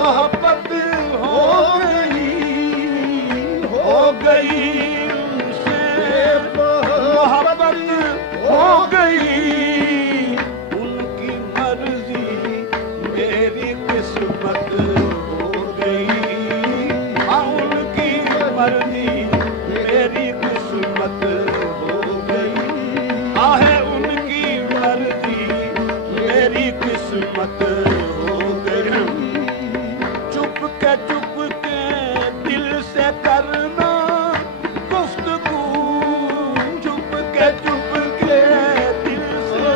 محبت ہو گئی ان سے محبت ہو گئی ان کی مرضی میری قسمت ہو گئی ان کی مرضی میری قسمت ہو گئی ان کی مرضی میری قسمت ہو گئی چپ کے دل سے کرنا گفتگو چپ کے دل سے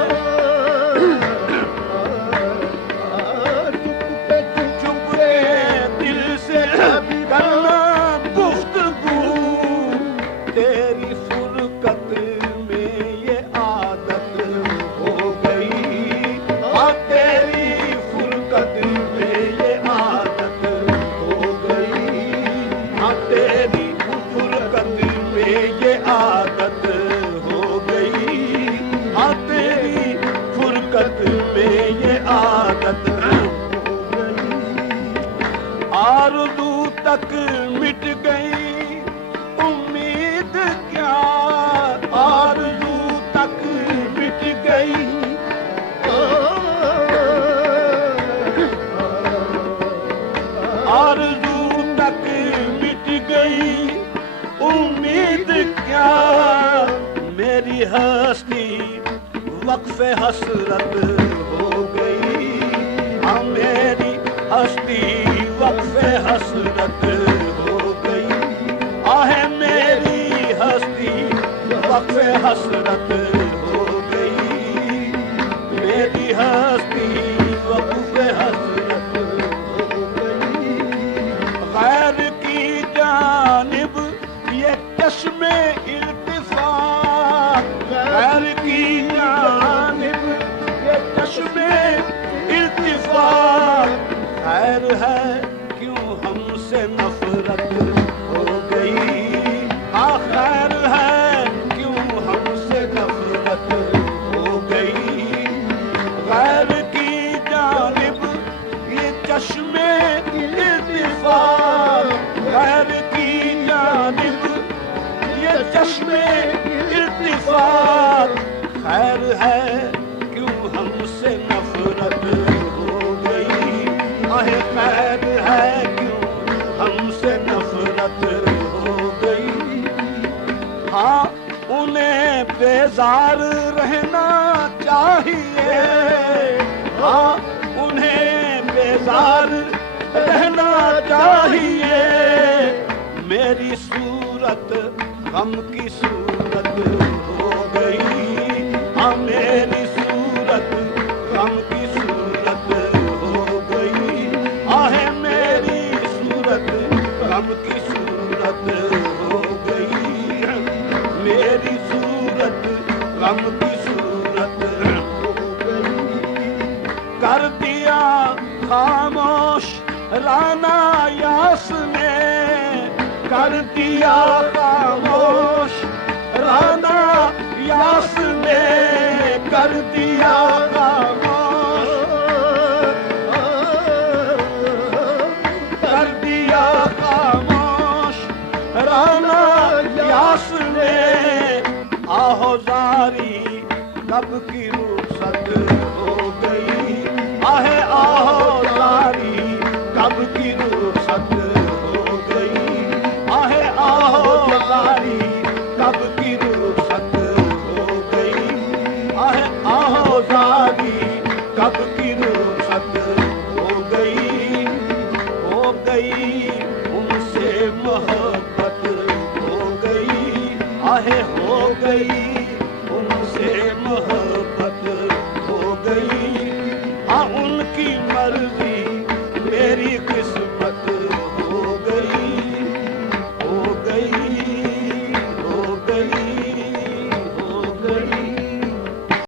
دل سے کرنا گفتگو تیری فرقت میں یہ عادت ہو گئی تیری فرقت میں یہ عادت ہو گئی تیری فرقت میں یہ عادت ہو گئی تیری فرقت میں یہ عادت ہو گئی آرزو تک مٹ گئی امید کیا آرزو تک مٹ گئی آرزو تک مٹ گئی امید کیا میری ہستی وقف حسرت ہو گئی میری ہستی وقف حسرت ہو گئی میری ہستی وقف حسرت ہو گئی میری ہستی وقف حسرت ہو گئی غیر کی جانب یہ چشم التفات غیر کی جانب یہ چشم التفات خیر ہے کیوں ہم سے نفرت ہو گئی خیر ہے کیوں ہم سے نفرت ہو گئی غیر کی جانب یہ چشم التفات غیر کی جانب یہ چشم التفات خیر ہے کیوں ہم سے نفرت ہو گئی خیر ہے کیوں ہم سے نفرت ہو گئی انہیں بیزار رہنا چاہیے انہیں بیزار رہنا چاہیے میری صورت غم کی صورت ہو گئی میری صورت غم کی صورت ہو گئی میری صورت غم کی صورت ہو گئی میری صورت غم کی صورت ہو گئی کر دیا خاموش رانا یاس نے کر دیا خاموش رانا یاس نے کر دیا خاموش کر دیا خاموش رانا یاس نے آہوزاری کب کی رخصت ہو گئی آہوزاری کب کی رخصت ہو گئی آہوزاری کب کی رخصت ہو گئی آہوزاری کب کی رخصت ہو گئی ان سے محبت ہو گئی ہو گئی ان سے محبت ہو گئی ان کی مرضی میری قسمت